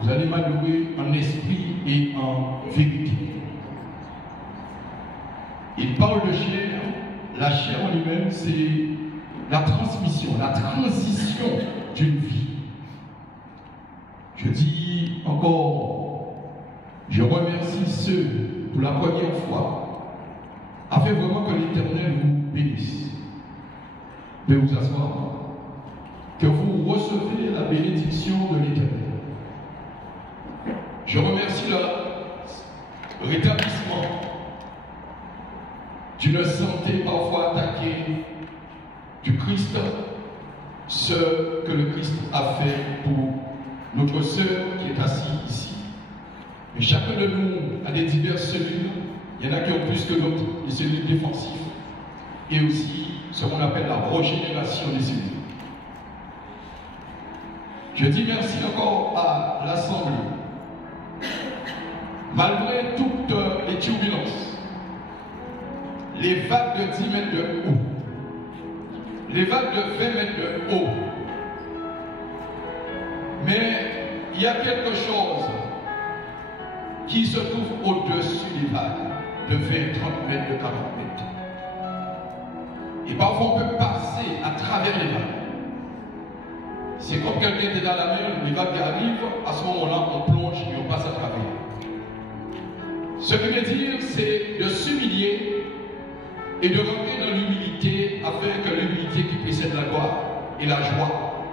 vous allez m'adorer en esprit et en vérité. Il parle de chair. La chair en lui-même, c'est la transmission, la transition d'une vie. Je dis encore, je remercie ceux pour la première fois, afin vraiment que l'Éternel vous bénisse. Veuillez vous asseoir, que vous recevez la bénédiction de l'Éternel. Je remercie le rétablissement d'une santé parfois attaquée du Christ, ce que le Christ a fait pour notre sœur qui est assise ici. Mais chacun de nous a des diverses cellules. Il y en a qui ont plus que d'autres, les cellules défensives. Et aussi ce qu'on appelle la régénération des cellules. Je dis merci encore à l'Assemblée. Malgré toutes les turbulences, les vagues de 10 mètres de haut, les vagues de 20 mètres de haut, mais il y a quelque chose qui se trouve au-dessus des vagues de 20, 30 mètres, de 40 mètres. Et parfois on peut passer à travers les vagues. C'est comme quelqu'un était dans la mer, les vagues arrivent, à ce moment-là on plonge et on passe à travers. Ce que je veux dire, c'est de s'humilier et de rentrer dans l'humilité afin que l'humilité qui précède la gloire et la joie.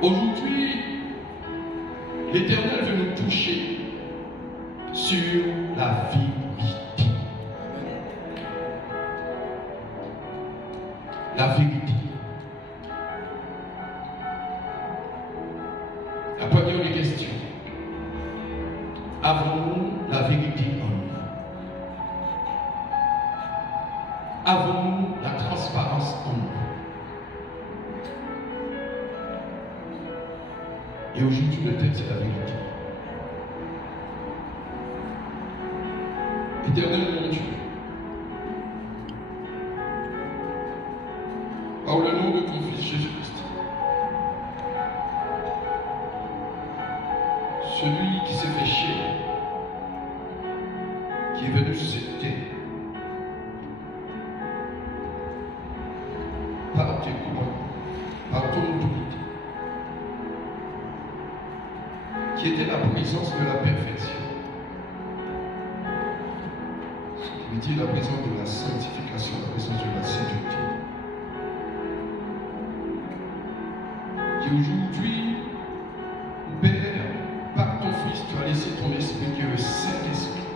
Aujourd'hui, l'Éternel veut nous toucher sur la vérité. La vérité. La première des questions. Avons-nous la vérité en nous? Avons-nous la transparence en nous? Et aujourd'hui, le thème, c'est la vérité. Éternel mon Dieu, par le nom de ton Fils Jésus-Christ, celui qui s'est fait chair, qui est venu sur cette terre, par tes courants, par ton autorité, qui était la présence de la perfection, ce qui veut dire la présence de la sanctification, la présence de la sainteté, qui aujourd'hui, Père, par ton Fils, tu as laissé ton esprit, qui est le Saint-Esprit.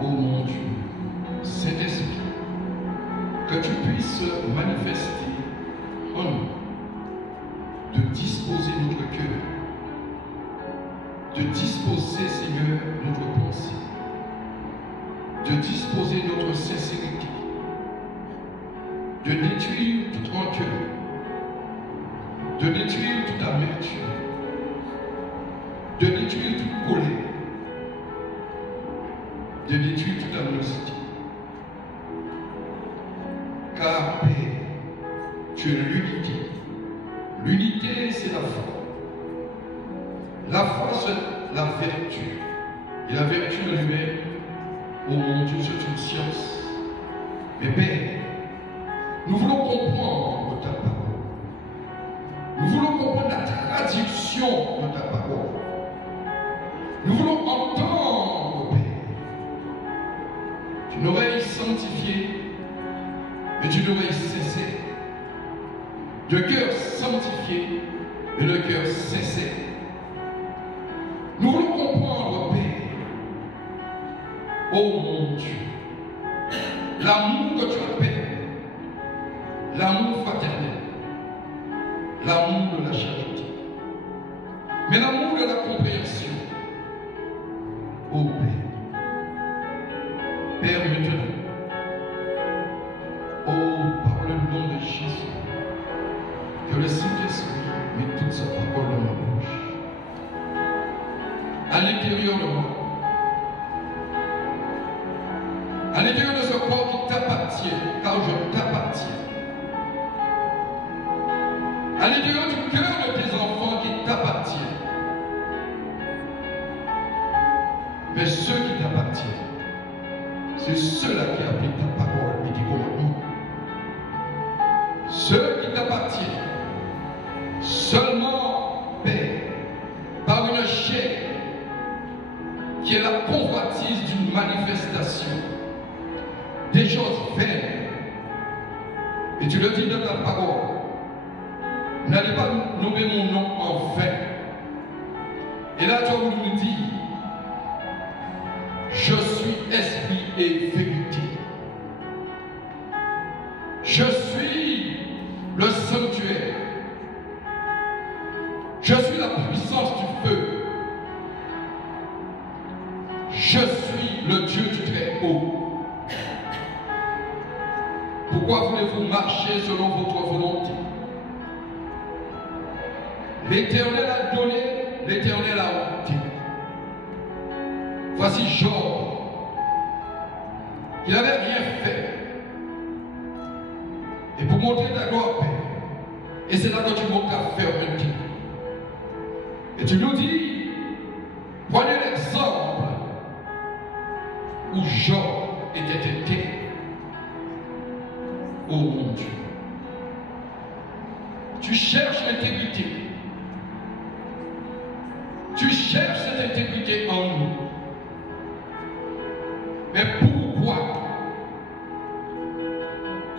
Oh mon Dieu, Saint-Esprit, que tu puisses manifester en nous, de disposer notre cœur, de disposer, Seigneur, notre pensée, de disposer notre sincérité, de détruire toute rancœur, de détruire toute amertume, de détruire toute colère, de détruire toute animosité. Car, Père, tu es l'unité. L'unité, c'est la foi. La foi, c'est la vertu. Et la vertu en lui-même, oh mon Dieu, c'est une science. Mais Père, nous voulons comprendre ta parole. Nous voulons comprendre la traduction de ta parole. Nous voulons entendre, Père, d'une oreille sanctifiée, mais d'une oreille sincère. De cœur sanctifié et de cœur sincère. Nous voulons comprendre, Père, oh mon Dieu, l'amour que tu as, Père, l'amour fraternel, l'amour de la charité, mais l'amour de la compréhension. Oh Père, Père maintenant, oh par le nom de Jésus, que le Saint-Esprit mette toute sa parole dans ma bouche, à l'intérieur de moi, à l'intérieur de ce corps qui t'appartient, car je t'appartiens. à l'intérieur du cœur de tes enfants qui t'appartiennent. Mais ceux qui t'appartiennent, c'est ceux-là qui appliquent ta parole et tes commandements. Ceux qui t'appartiennent, seulement, Père, par une chair qui est la convoitise d'une manifestation des choses vaines. Et tu le dis dans ta parole, n'allez pas nommer mon nom en vain. Et là, tu as voulu nous dire, je suis esprit et vérité. Je suis le sanctuaire. Je suis la puissance du feu. Je suis le Dieu du Très-Haut. Pourquoi voulez-vous marcher selon votre volonté? L'Éternel a donné, l'Éternel a ôté. Voici Job. Il n'avait rien fait. Et pour montrer ta gloire, Père, et c'est là que tu montres ta fermeté. Et tu nous dis, prenez l'exemple où Job était été. Oh mon Dieu. Tu cherches l'intégrité. Tu cherches cette intégrité en nous. Mais pourquoi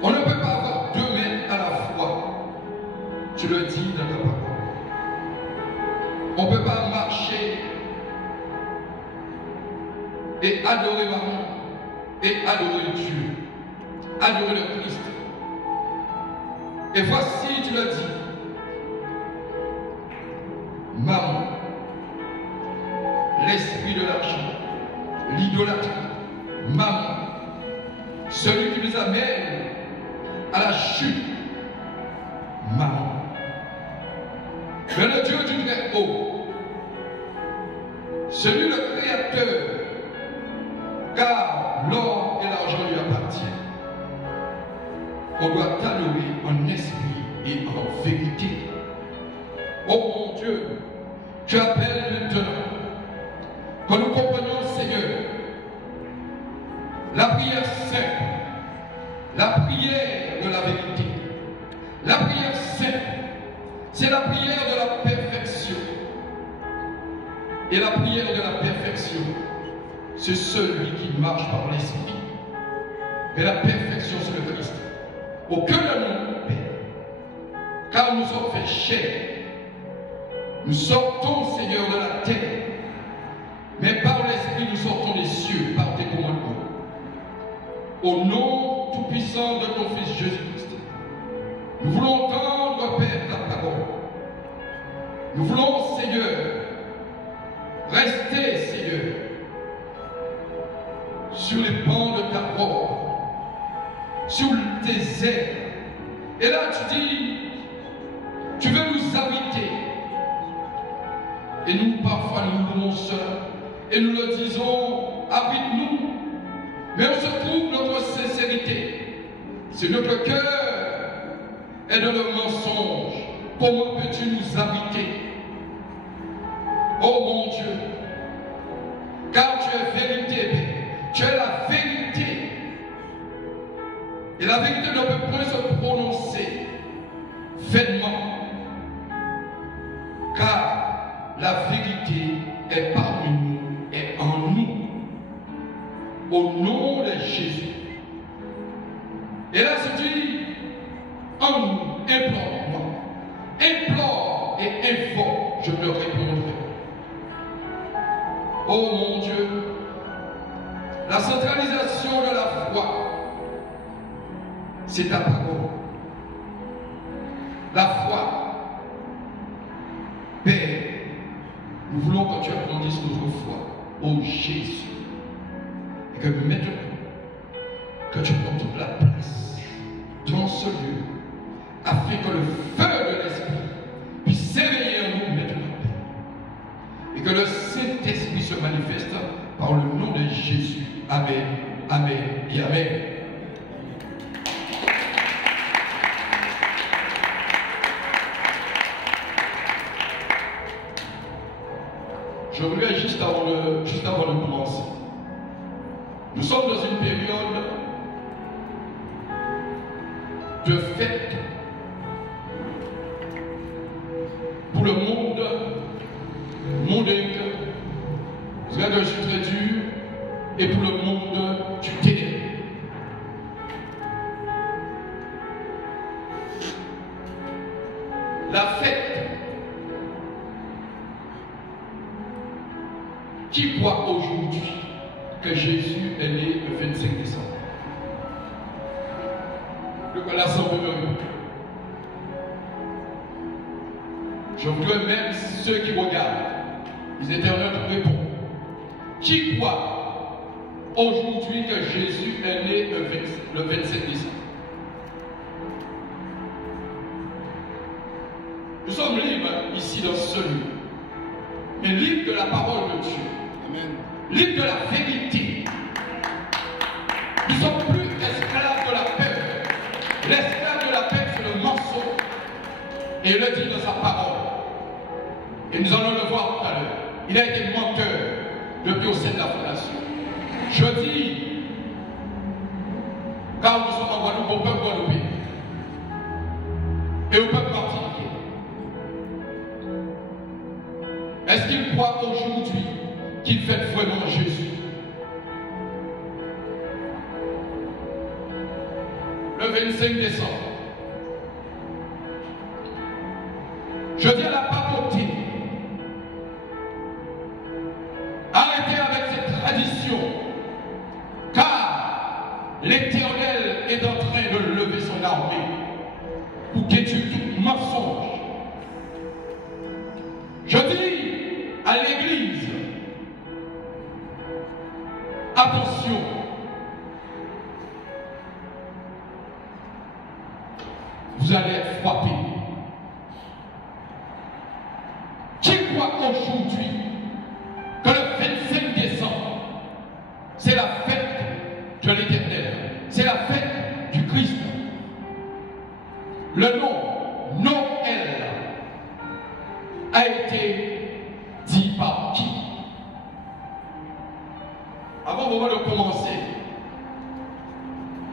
on ne peut pas avoir deux mains à la fois? Tu le dis dans ta parole. On ne peut pas marcher et adorer Maman et adorer Dieu, adorer le Christ. Et voici, tu le dis, Maman, l'esprit de l'argent, l'idolâtrie, Maman, celui qui nous amène à la chute, Maman. Mais le Dieu du Très-Haut, celui le Créateur, car l'or et l'argent lui appartiennent. On doit t'adorer en esprit et en vérité. Oh mon Dieu, tu appelles maintenant que nous comprenions, Seigneur, la prière simple, la prière de la vérité. La prière simple, c'est la prière de la perfection. Et la prière de la perfection, c'est celui qui marche par l'esprit. Et la perfection, c'est le Christ. Aucun de nous, Père, car nous sommes faits chair. Nous sortons, Seigneur, de la terre, mais par l'esprit, nous sortons des cieux, par tes commandements. Au nom tout-puissant de ton Fils Jésus-Christ, nous voulons entendre, Père, ta parole. Nous voulons, Seigneur, rester, Seigneur, sur les bancs de ta porte, sur tes ailes. Et là, tu dis, tu veux nous habiter. Et nous, parfois, nous louons cela. Et nous le disons, habite-nous. Mais on se trouve notre sincérité. C'est notre cœur est dans le mensonge. Comment peux-tu nous habiter? Oh mon Dieu, car tu es vérité, tu es la vérité. Et la vérité ne peut plus se prononcer vainement, car la vérité est parmi nous et en nous. Au nom de Jésus. Et là, c'est dit, en nous, implore-moi. Implore et invoque, je te répondrai. Oh mon Dieu, la centralisation de la foi, c'est ta parole. La foi, Père, nous voulons que tu agrandisses notre foi, ô Jésus. Et que maintenant, que tu prends toute la place dans ce lieu, afin que le feu de l'Esprit puisse s'éveiller en nous maintenant. Et que le Saint-Esprit se manifeste par le nom de Jésus. Amen, amen et amen. Je voudrais juste avant de commencer. Nous sommes dans une période de fête pour le monde mondain, que je suis très dur, et pour le monde du ténèbre. La fête qui croit aujourd'hui que Jésus est né le 25 décembre. Le rassemblement. Je voudrais même ceux qui regardent, les éternels répondent. Qui croit aujourd'hui que Jésus est né le 27 décembre? Nous sommes libres ici dans ce lieu, mais libres de la parole de Dieu. Amen. Libres de la vérité. Nous ne sommes plus esclaves de la peur. L'esclave de la peur, c'est le mensonge. Et il le dit dans sa parole. Et nous allons le voir tout à l'heure. Il a été menteur depuis au sein de la fondation. Je dis, car nous sommes en Guadeloupe, au peuple guadeloupéen et au peuple martiniquais. Est-ce qu'il croit aujourd'hui qu'il fait vraiment Jésus? Le 25 décembre, je dis à la papauté, arrêtez avec cette tradition, car l'Éternel est en train de lever son armée pour détruire tout mensonge. Je dis à l'Église, attention, vous allez être frappés. Qui croit aujourd'hui que le 25 décembre, c'est la fête de l'Éternel, c'est la fête du Christ? Le nom Noël a été dit par qui? Avant vraiment de commencer,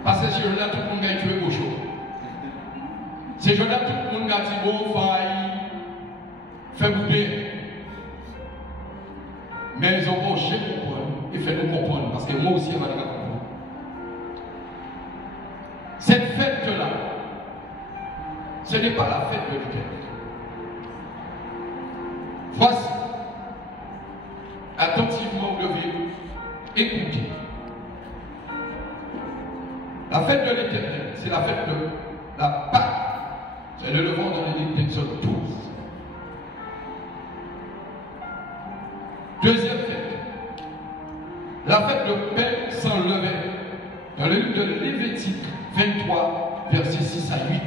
parce que ce jour-là, tout le monde a tué au chaud. Ce jour-là, tout le monde a dit bon, faille, fait bouder. Mais ils ont pas cherché de comprendre et fait nous comprendre, parce que moi aussi, je vais comprendre. Cette fête-là, ce n'est pas la fête de l'Éternel. Voici, attentivement, vous devez écouter. La fête de l'Éternel, c'est la fête de la Pâque. C'est le levant dans les livres d'Exode 12. Deuxième fête, la fête de pain sans levain, dans le livre de Lévitique 23, versets 6 à 8.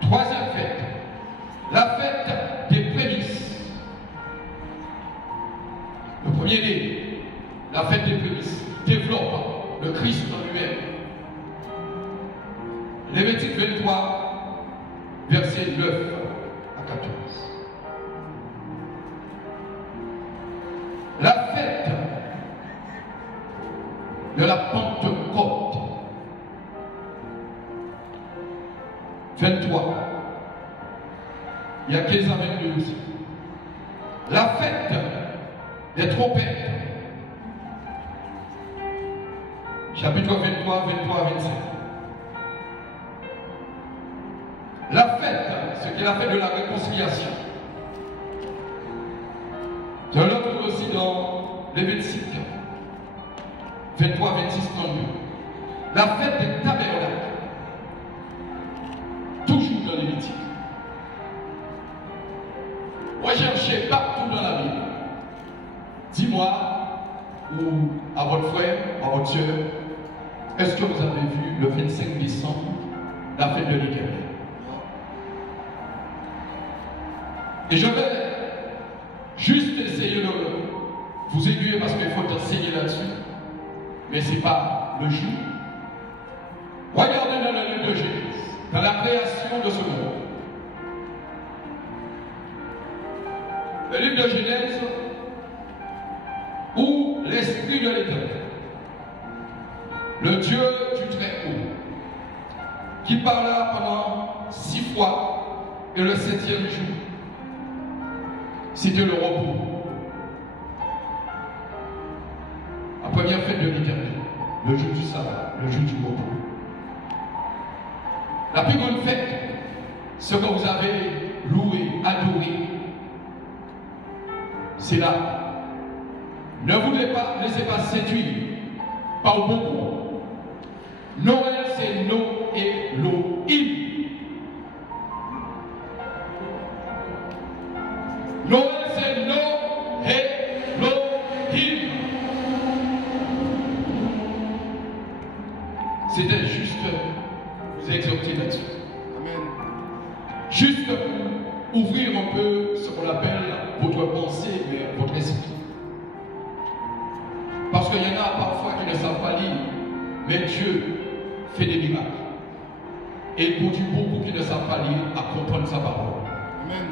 Troisième fête, la fête des prémices. Le premier-né, la fête des prémices, développe le Christ en lui-même. Lévitique 23, versets 9 à 14. La fête de la Pentecôte, 23. Il y a 15 ans, 22 aussi. La fête des trompettes, chapitre 23, 23 à 25. La fête, ce qui est la fête de la réconciliation. Je le trouve aussi dans Lévitique 23, 26, 32. La fête des tabernacles. Toujours dans Lévitique. Recherchez partout dans la Bible. Dis-moi, ou à votre frère, à votre soeur, est-ce que vous avez vu le 25 décembre, la fête de l'Éternel? Et je vais juste essayer de vous aiguiller parce qu'il faut enseigner là-dessus. Mais ce n'est pas le jour. Regardez dans le livre de Genèse, dans la création de ce monde. le livre de Genèse, où l'Esprit de l'Éternel, le Dieu du Très-Haut, qui parla pendant 6 fois, et le 7e jour, c'était le repos. La première fête de l'Éternel, le jour du sabbat, le jour du repos. La plus grande fête, ce que vous avez loué, adoré, c'est là. Ne vous laissez pas séduire par beaucoup. Noël, c'est No et Elohim. Noël, c'est No et Elohim. C'était juste vous exhorter là-dessus. Amen. Juste pour ouvrir un peu ce qu'on appelle votre pensée, votre esprit. Parce qu'il y en a parfois qui ne savent pas lire, mais Dieu fait des miracles. Et il conduit beaucoup qui ne savent pas lire à comprendre sa parole. Amen.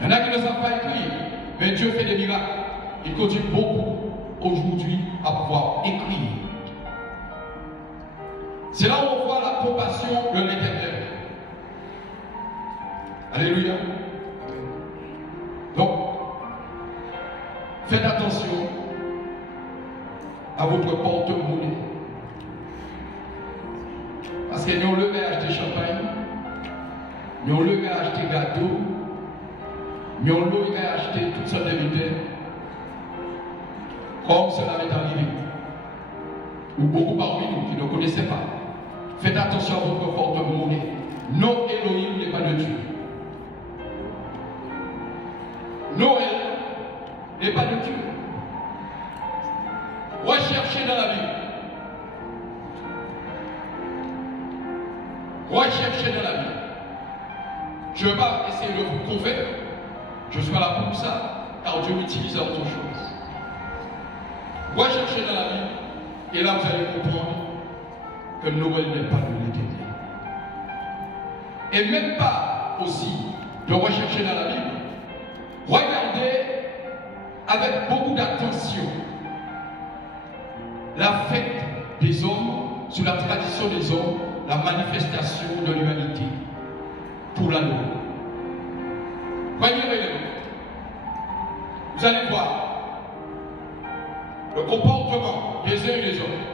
Il y en a qui ne savent pas écrire, mais Dieu fait des miracles. Il conduit beaucoup aujourd'hui à pouvoir écrire. C'est là où on voit la compassion de l'Éternel. Alléluia. Donc, faites attention à votre porte-monnaie. Parce que nous le acheter champagne, nous le acheter gâteau, nous le acheter toutes sortes de biens, comme cela m'est arrivé. Ou beaucoup parmi nous qui ne connaissaient pas. Faites attention à votre porte-monnaie. Non, Elohim n'est pas de Dieu. Noël n'est pas de Dieu. Recherchez dans la Bible. Recherchez dans la Bible. Je ne vais pas essayer de vous convaincre. Je suis là pour ça, car Dieu m'utilise à autre chose. Recherchez dans la Bible, et là vous allez comprendre que Noël n'est pas de l'Éternel. Et même pas aussi de rechercher dans la Bible. Regardez avec beaucoup d'attention la fête des hommes, sur la tradition des hommes, la manifestation de l'humanité pour la Noël. Premier élément, vous allez voir le comportement des uns et des autres.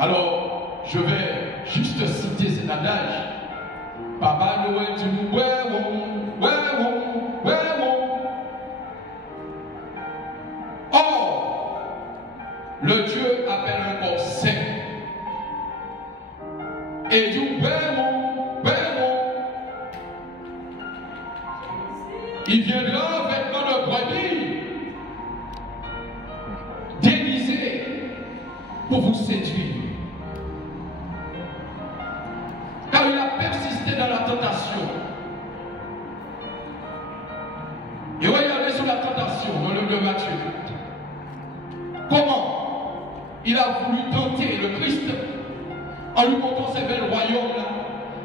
Alors, je vais juste citer cet adage. Papa Noël, tu nous Or, le Dieu appelle encore saint. Et du il viendra avec notre brebis déguisé pour vous séduire. Car il a persisté dans la tentation. Et regardez sur la tentation dans le livre de Matthieu. Comment il a voulu tenter le Christ en lui montrant ces belles royaumes-là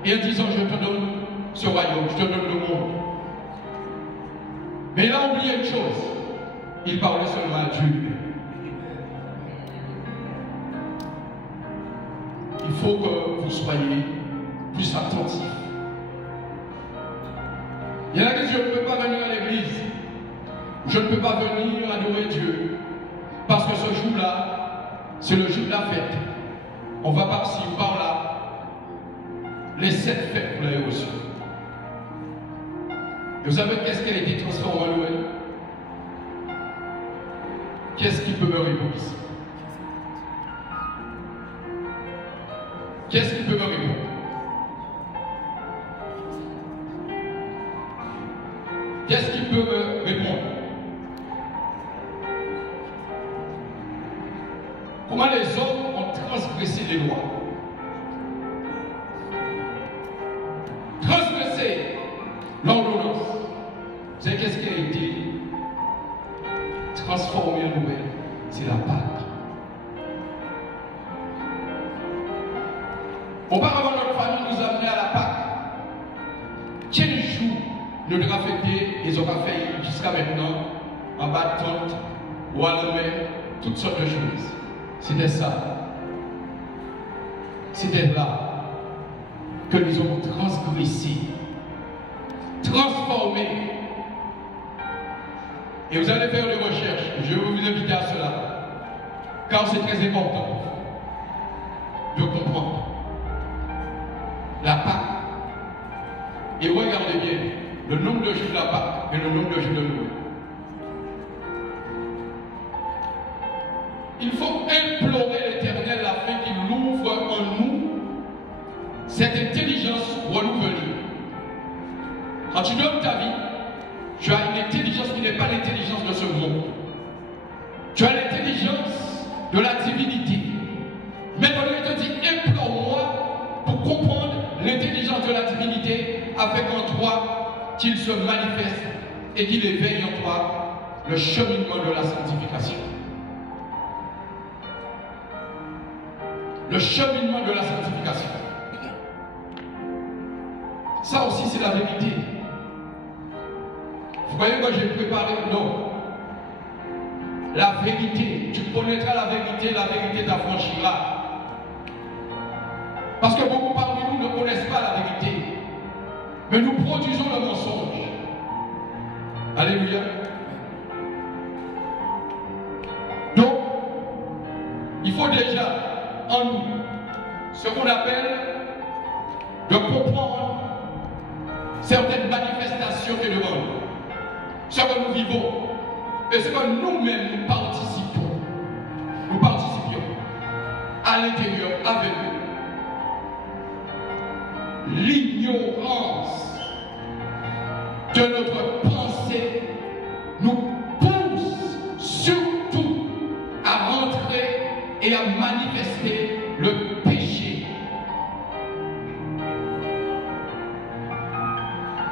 et en disant je te donne ce royaume, je te donne le monde. Mais il a oublié une chose. Il parlait seulement à Dieu. Il faut que vous soyez plus attentifs. Il y en a qui disent je ne peux pas venir à l'église. Je ne peux pas venir adorer Dieu. Parce que ce jour-là, c'est le jour de la fête. On va par-ci, par-là. Les 7 fêtes, vous l'avez reçues. Et vous savez qu'est-ce qui a été transformé en Noël? Qu'est-ce qui peut me répondre ici? Qu'est-ce qui peut me répondre? Qu'est-ce qui peut me répondre? Comment les hommes ont transgressé les lois? Transgressé l'ordonnance. Vous savez qu'est-ce qui a été transformé en Noël? C'est la Pâque. Auparavant, notre famille nous amenait à la Pâque. 15 jours nous devons affecter les aura fait jusqu'à maintenant, en bas de tente, ou à la mer, toutes sortes de choses. C'était ça. C'était là que nous avons transgressé, transformé. Et vous allez faire des recherches. Je vais vous inviter à cela. Car c'est très important de comprendre la Pâque. Et regardez bien le nombre de jours de la Pâque et le nombre de jours de Noël. Il faut implorer l'Éternel afin qu'il ouvre en nous cette intelligence renouvelée. Quand tu donnes ta vie, tu as une intelligence qui n'est pas l'intelligence de ce monde. Tu as l'intelligence de la divinité. Maintenant, il te dit, implore-moi pour comprendre l'intelligence de la divinité afin qu'en toi, qu'il se manifeste et qu'il éveille en toi le cheminement de la sanctification. Le cheminement de la sanctification. Ça aussi, c'est la vérité. Vous voyez que j'ai préparé? Non. La vérité. Tu connaîtras la vérité t'affranchira. Parce que beaucoup parmi nous ne connaissent pas la vérité. Mais nous produisons le mensonge. Alléluia. Donc, il faut déjà en nous ce qu'on appelle de comprendre certaines manifestations que nous avons, ce que nous vivons et ce que nous-mêmes nous participons. Nous participions à l'intérieur avec nous. L'ignorance de notre pensée nous pousse surtout à rentrer et à manifester le péché.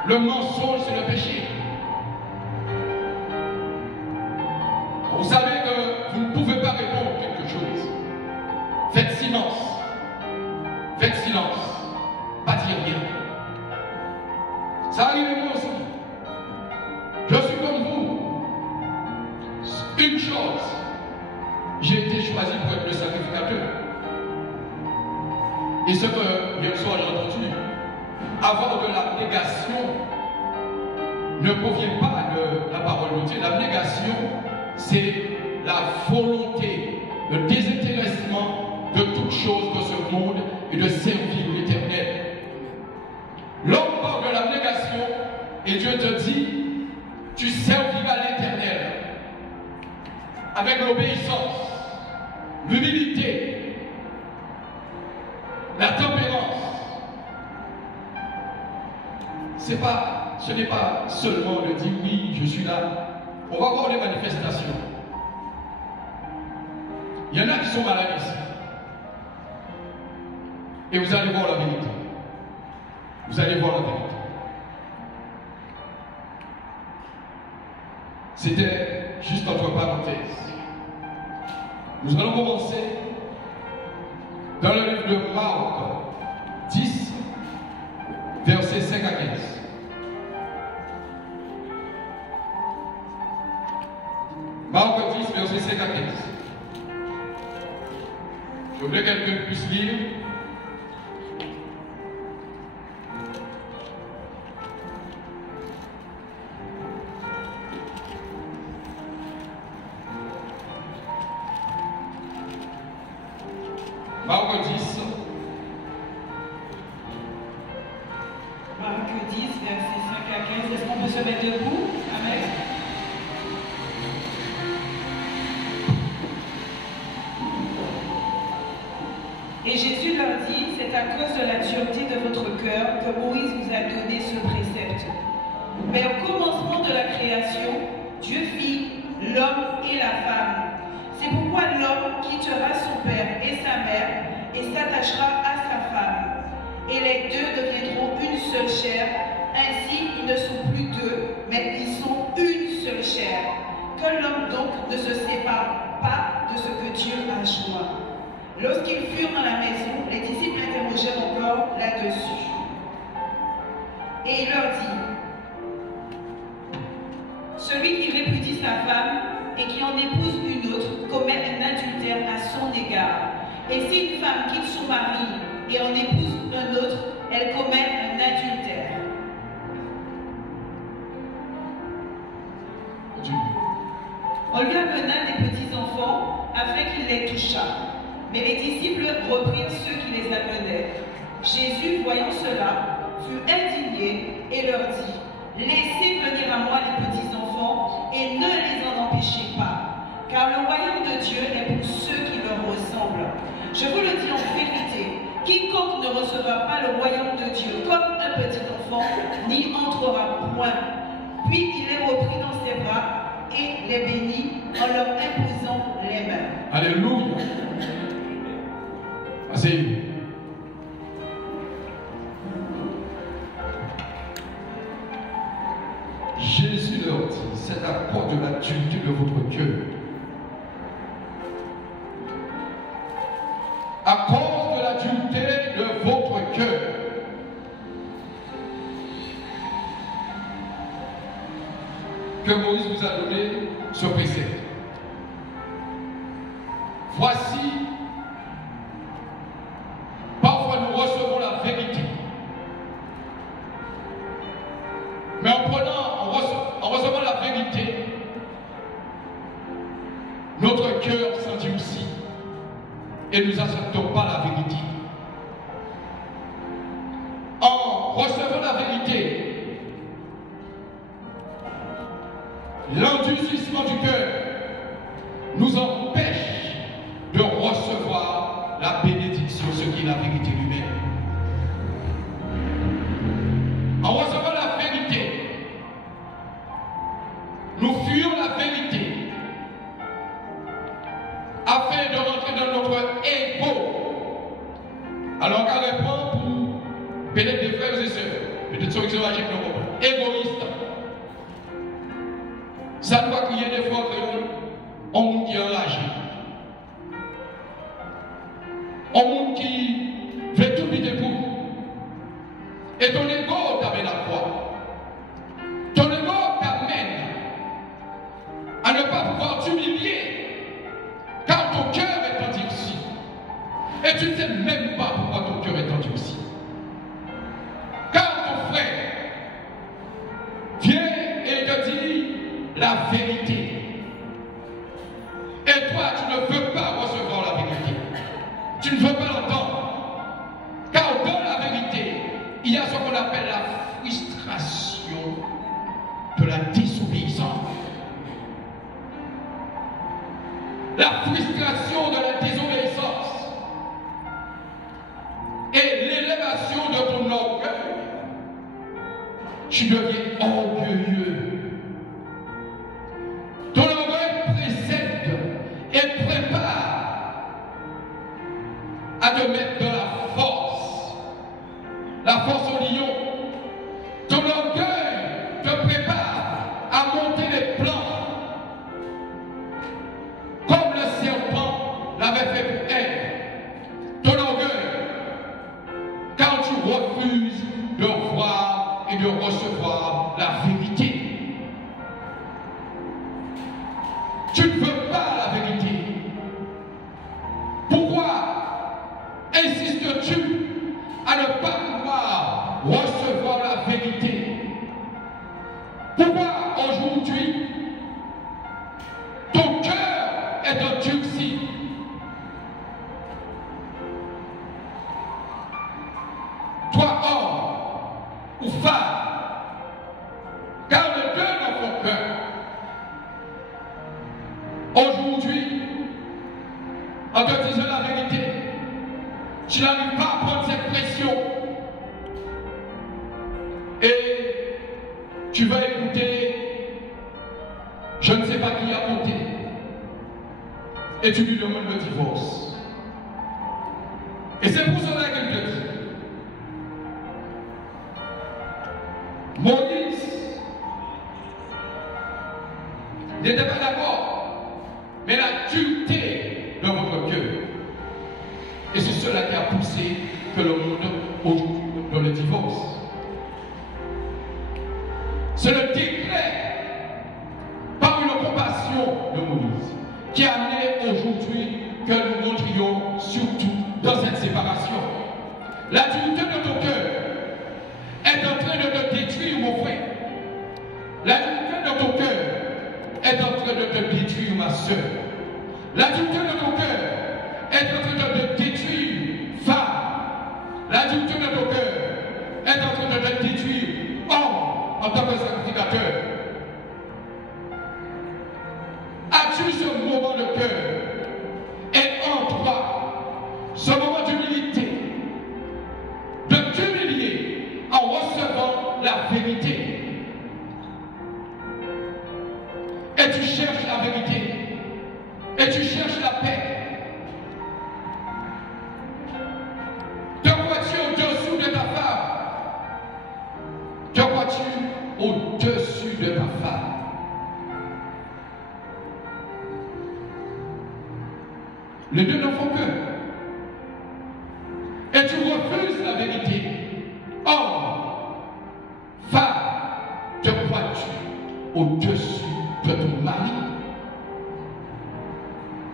Le mensonge, c'est le péché. Vous savez que vous ne pouvez pas répondre à quelque chose. Faites silence. Faites silence. Pas dire rien. Ça arrive moi aussi. Je suis comme vous. Une chose, j'ai été choisi pour être le sacrificateur. Et ce que hier soir j'ai entendu, avoir de l'abnégation ne provient pas de la parole de Dieu. L'abnégation, c'est la volonté, le désintéressement de toute chose de ce monde et de servir l'Éternel. L'homme parle de l'abnégation et Dieu te dit, tu serviras l'Éternel avec l'obéissance, l'humilité, la tempérance. Ce n'est pas seulement de dire oui, je suis là. On va voir les manifestations. Il y en a qui sont malades ici. Et vous allez voir la vérité. Vous allez voir la vérité. C'était juste entre parenthèses. Nous allons commencer dans le livre de Marc 10, versets 5 à 15. Marc 10, versets 5 à 15. Je voulais que quelqu'un puisse lire. Marc 10. Marc 10, versets 5 à 15. Est-ce qu'on peut se mettre debout? Amen. Et Jésus leur dit, c'est à cause de la dureté de votre cœur que Moïse vous a donné ce précepte. Mais au commencement de la création, Dieu fit l'homme et la femme. C'est pourquoi l'homme quittera son père et sa mère et s'attachera à sa femme. Et les deux deviendront une seule chair. Ainsi, ils ne sont plus deux, mais ils sont une seule chair. Que l'homme donc ne se sépare pas de ce que Dieu a joint. Lorsqu'ils furent dans la maison, les disciples interrogèrent encore là-dessus. Et il leur dit, sa femme et qui en épouse une autre commet un adultère à son égard. Et si une femme quitte son mari et en épouse un autre, elle commet un adultère. On lui amena des petits-enfants afin qu'il les touchât. Mais les disciples reprirent ceux qui les amenaient. Jésus, voyant cela, fut indigné et leur dit: Laissez venir à moi les petits-enfants et ne les en empêchez pas, car le royaume de Dieu est pour ceux qui leur ressemblent. Je vous le dis en vérité, quiconque ne recevra pas le royaume de Dieu comme un petit enfant n'y entrera point. Puis il les reprit dans ses bras et les bénit en leur imposant les mains. Alléluia. Asseyez-vous. Jésus leur dit, c'est à cause de la dureté de votre cœur. À cause de la dureté de votre cœur. Que Moïse vous a donné ce précepte. Voici, parfois nous recevons la vérité. Mais en recevant la vérité, notre cœur s'endurcit et nous n'acceptons pas la vérité. En recevant la vérité, l'endurcissement du cœur nous empêche de recevoir la bénédiction, ce qui est la vérité lui-même. En recevant la vérité, nous fuyons la vérité afin de rentrer dans notre ego. Alors qu'à répondre pour peut-être des frères et sœurs, peut-être ceux qui sont âgés de égoïstes. Ça doit crier des fois que on monde qui est enragé. On monde qui veut tout vite pour. Et ton ego t'amène à quoi? Ton ego t'amène à ne pas pouvoir t'humilier, car ton cœur est endurci. Et tu ne sais même pas pourquoi ton cœur est endurci. Car ton frère vient et te dit la vérité. Et toi, tu ne veux pas recevoir la vérité. Tu ne veux pas l'entendre. Car dans la vérité, il y a ce qu'on appelle la frustration de la désobéissance. La frustration de la désobéissance et l'élévation de ton orgueil. Tu deviens orgueilleux. Ton orgueil précède et prépare à te mettre de la force au lion. Ton orgueil te prépare à monter les plans, comme le serpent l'avait fait pour Ève. Ton orgueil, quand tu refuses de voir et de recevoir la vérité. Tu ne veux pas la vérité. Pourquoi insistes-tu à ne pas pouvoir recevoir la vérité? Pourquoi aujourd'hui ton cœur est endurci? Toi, homme ou femme, garde Dieu dans ton cœur. Aujourd'hui, en te disant la vérité, tu n'arrives pas à prendre cette pression. Et tu vas écouter, je ne sais pas qui a monté. Et tu lui demandes le divorce. Et c'est pour cela qu'il te dit. Moïse n'était pas d'accord, mais la dureté de votre cœur. Et c'est cela qui a poussé que le monde aujourd'hui dans le divorce. C'est le décret par une comparaison L'adultère de ton cœur est en train de te détruire, mon frère. L'adultère de ton cœur est en train de te détruire, ma soeur. L'adultère de ton cœur est en train de te détruire, femme. L'adultère de ton cœur est en train de te détruire, homme, en tant que sacrificateur. As-tu ce moment de cœur et en toi ce moment d'humilité, de t'humilier en recevant la vérité? Et tu cherches la vérité. Et tu cherches la paix. Te crois-tu au-dessous de ta femme? Te crois-tu au-dessus de ta femme? Les deux ne font que. Et tu refuses la vérité. Homme, femme, te crois-tu au-dessus de ton mari?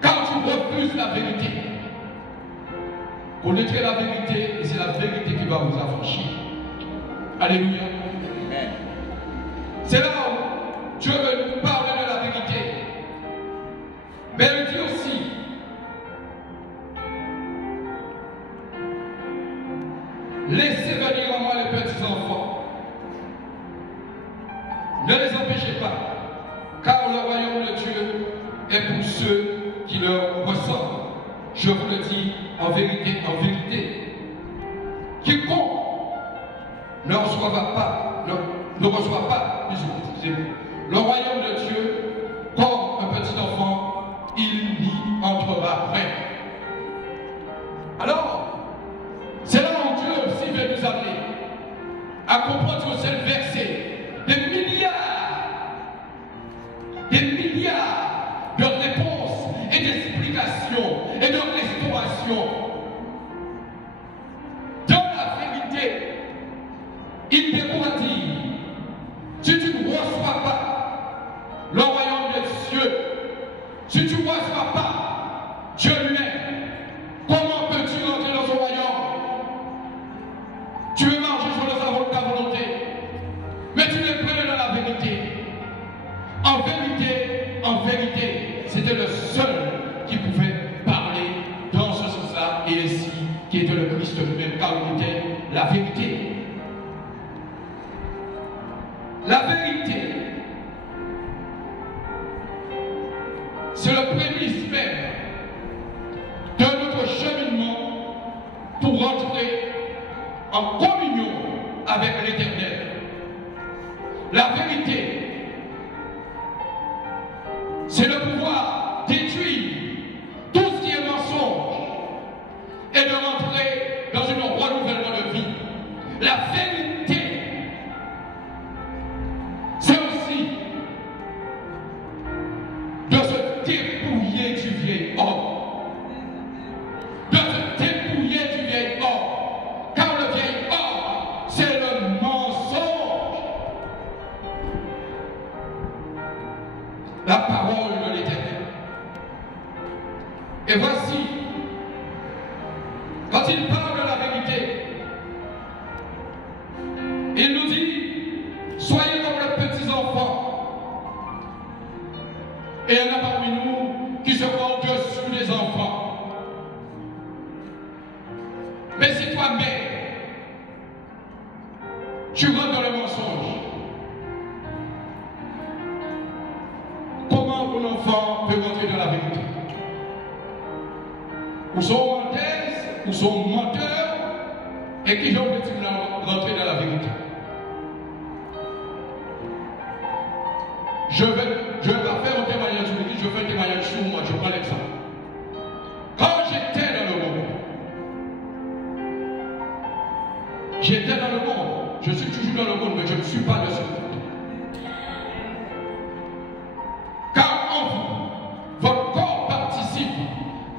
Quand tu refuses la vérité, connaîtrez la vérité et c'est la vérité qui va vous affranchir. Alléluia. Amen. C'est là où Dieu veut nous parler de la vérité. Mais il dit aussi, laissez venir en moi les petits enfants. Ne les empêchez pas, car le royaume de Dieu est pour ceux qui leur ressemblent. Je vous le dis en vérité, quiconque ne reçoit pas le royaume de Dieu comme un petit enfant, il n'y entrera point. Alors, c'est là où Dieu aussi veut nous amener à comprendre que c'est le verset des milliards de réponses et d'explications et de restauration. Dans la vérité, il découvre dire, si tu ne reçois pas le royaume de Dieu, si tu ne reçois pas Dieu lui-même, comment peux-tu entrer dans son royaume? Tu veux marcher sur ta volonté, mais tu n'es pas dans la vérité. En vérité, c'était le seul qui pouvait parler dans ce sens-là et ainsi, qui était le Christ lui-même, car il était la vérité. La vérité, c'est le prémisse même de notre cheminement pour rentrer en communion avec l'Éternel. La vérité, c'est le pouvoir détruire tout ce qui est mensonge et de rentrer dans un renouvellement de vie. La vérité, c'est aussi de se dépouiller du vieil homme. De se dépouiller du vieil homme. Car le vieil homme, c'est le mensonge. La parole de l'Éternel. Et voici, quand il parle de la vérité, il nous dit, soyez comme les petits enfants. Et il y en a parmi nous qui se croient au-dessus des enfants. Mais si toi-même, tu rentres dans le mensonge, comment ton enfant peut rentrer dans la vérité? Ou sont menteuses, ou sont menteurs, et qui veulent rentrer dans la vérité? Je vais pas faire un témoignage sur l'église, je fais un témoignage sur moi, je prends l'exemple. Quand j'étais dans le monde, je suis toujours dans le monde, mais je ne suis pas de ce monde. Car en vous, votre corps participe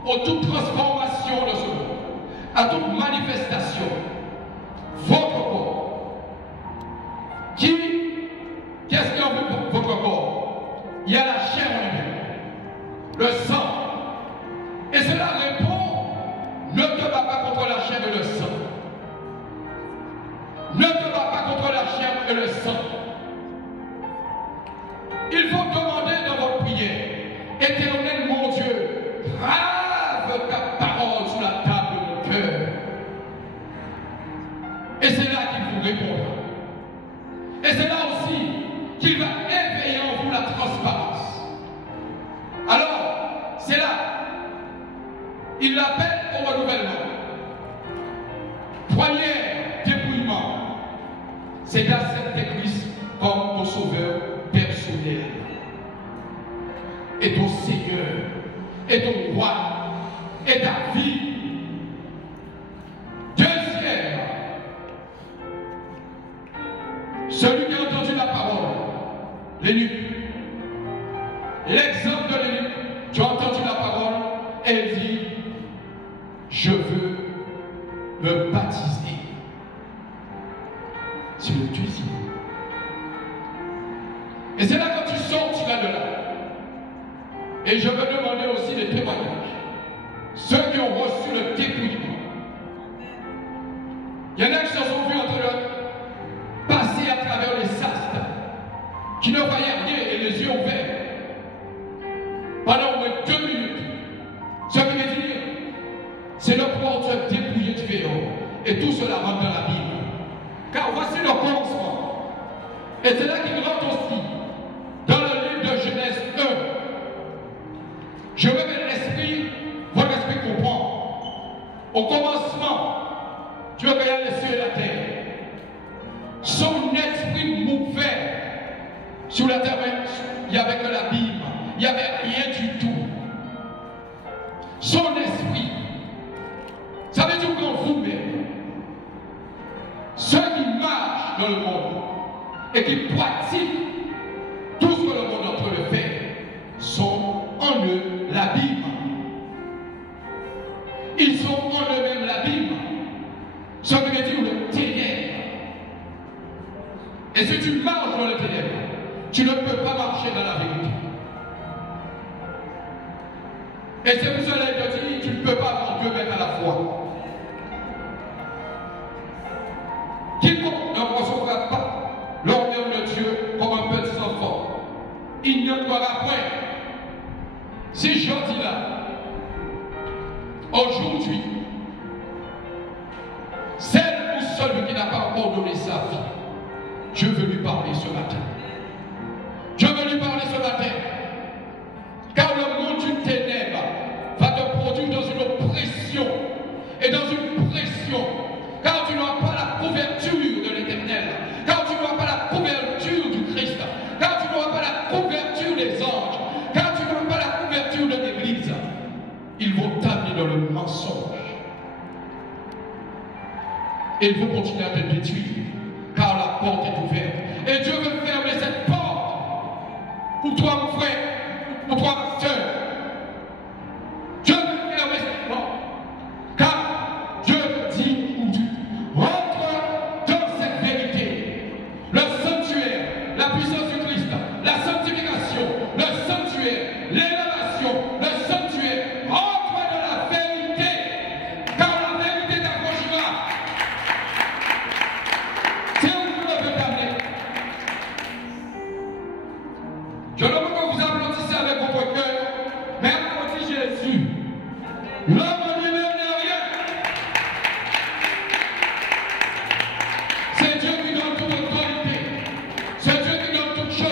à toute transformation de ce monde, à toute manifestation. Votre corps. Qu'est-ce qu'il y a en votre corps? Il y a la chair en lui-même, le sang. Et cela répond, ne te bats pas contre la chair et le sang. Ne te bats pas contre la chair et le sang. Il faut demander dans votre prière, Éternel mon Dieu, grave ta parole sur la table de mon cœur. Et c'est là qu'il vous répondra. Et c'est là aussi qu'il va éveiller en vous la transparence. Alors, c'est là, il l'appelle au renouvellement. Premier dépouillement, c'est d'accepter Christ comme ton sauveur personnel. Et ton Seigneur, et ton roi, et ta vie. Deuxième, celui qui a entendu la parole, l'eunuque. L'exemple de l'eunuque, tu as entendu la parole, elle dit, je veux me baptiser. C'est le deuxième. Et c'est là quand tu sors, tu vas de là. Et je veux demander aussi des témoignages. Ceux qui ont reçu le dépouillement. Il y en a qui se sont vus entre eux passer à travers les sastres, qui ne voyaient rien et les yeux ouverts pendant au moins 2 minutes. Ce qui veut dire, c'est le pouvoir de se dépouiller du vélo. Et tout cela rentre dans la Bible. Car voici le commencement. Et c'est là qu'il rentre aussi dans le livre de Genèse 1. Je veux que l'esprit, votre esprit comprend. Au commencement, Dieu créa les cieux et la terre. Son esprit mouvait sur la terre. Il n'y avait que l'abîme. Il n'y avait rien du tout. Son esprit. Ça veut dire qu'en vous-même, ceux qui marchent dans le monde et qui pratiquent tout ce que le monde entre le fait, sont en eux l'abîme. Ils sont en eux-mêmes l'abîme. Ça veut dire le ténèbre. Et si tu marches dans le ténèbre, tu ne peux pas marcher dans la vérité. Et c'est pour cela qu'il te dit, tu ne peux pas avoir 2 maîtres à la fois. Quiconque ne recevra pas l'honneur de Dieu comme un petit enfant, il ne croira point. Si je dis là, aujourd'hui, celle ou celui qui n'a pas encore donné sa vie, je veux lui parler ce matin. Je veux lui parler ce matin. Car le monde du ténèbre va te produire dans une oppression et dans une pression. Car tu n'as pas la couverture de l'Éternel. Car tu n'as pas la couverture du Christ. Car tu n'auras pas la couverture des anges. Car tu n'auras pas la couverture de l'Église. Ils vont t'amener dans le mensonge. Et ils vont continuer à te détruire. Car la porte est ouverte. Et Dieu veut fermer cette porte. Pour toi, mon frère. Pour toi, ma soeur. Dieu veut fermer cette porte. Car Dieu dit rentre dans cette vérité. Le sanctuaire, la puissance du Christ, la sanctification, le sanctuaire, l'élévation, le sanctuaire. Rentre dans la vérité. Car la vérité t'accrochera. C'est où Dieu veut t'amener. Je ne veux que vous applaudissez avec votre cœur, mais applaudissez Jésus. L'homme en lui-même n'est rien. C'est Dieu qui donne toute autorité. C'est Dieu qui donne toutes choses.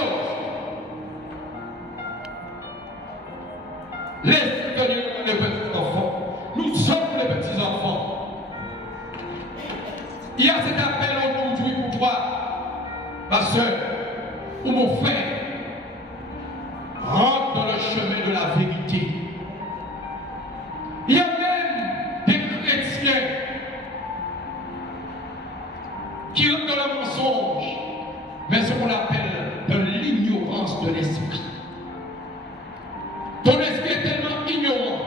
Laissez venir les petits enfants. Nous sommes les petits enfants. Il y a cet appel aujourd'hui pour toi, ma soeur ou mon frère. Rentre dans le chemin de la vérité. Il y a même des chrétiens qui rentrent dans le mensonge, mais ce qu'on appelle de l'ignorance de l'esprit. Ton esprit est tellement ignorant.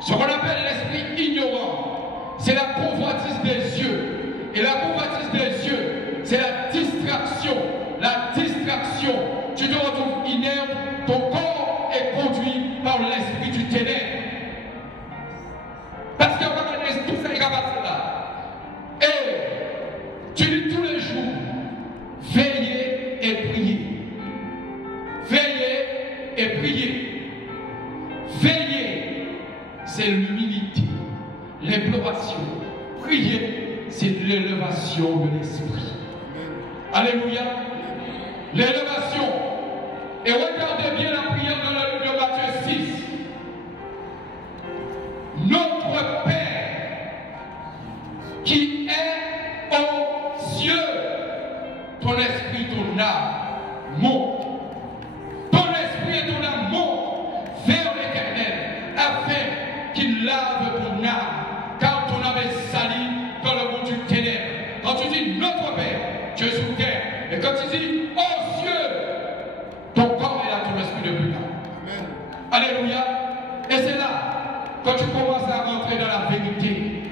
Ce qu'on appelle l'esprit ignorant, c'est la convoitise des yeux. Et la convoitise des yeux, c'est la distraction. La distraction. Tu te retrouves inerte. Ton corps est conduit par l'esprit du ténèbre. Parce que tout ça est capable là. Et Tu dis tous les jours, veillez et priez. Veillez et priez. Veillez, c'est l'humilité, l'imploration. Prier, c'est l'élévation de l'esprit. Alléluia. L'élévation. Et regardez bien la prière dans le livre de Matthieu 6. Notre Père qui est aux cieux, ton esprit, ton âme monte. Ton esprit et ton âme montent vers l'Éternel afin qu'il lave ton âme, car ton âme est salie dans le monde du ténèbre. Quand tu dis notre Père, tu es sous terre. Et quand tu dis aux cieux, ton corps est là, ton esprit ne plus là. Alléluia. Et c'est là, quand tu commences à rentrer dans la vérité.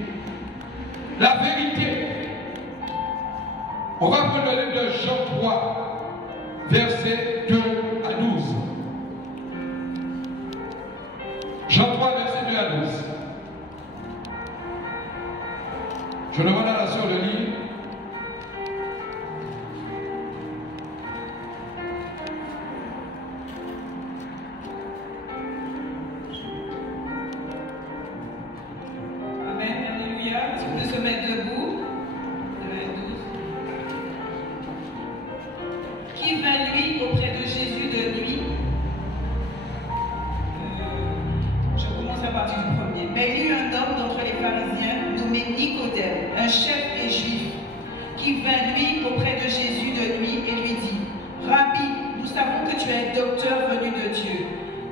La vérité. On va prendre le livre de Jean 3, versets 2 à 12. Jean 3, verset 2 à 12. Je demande à la sœur de lire. Amen, alléluia. Est-ce qu'on peut se mettre debout? Qui vint lui auprès de Jésus de nuit? Je commence à partir du premier. Mais il y eut un homme d'entre les pharisiens nommé Nicodème, un chef des Juifs, qui vint lui auprès de Jésus de nuit et lui dit: Rabbi, nous savons que tu es un docteur venu de Dieu,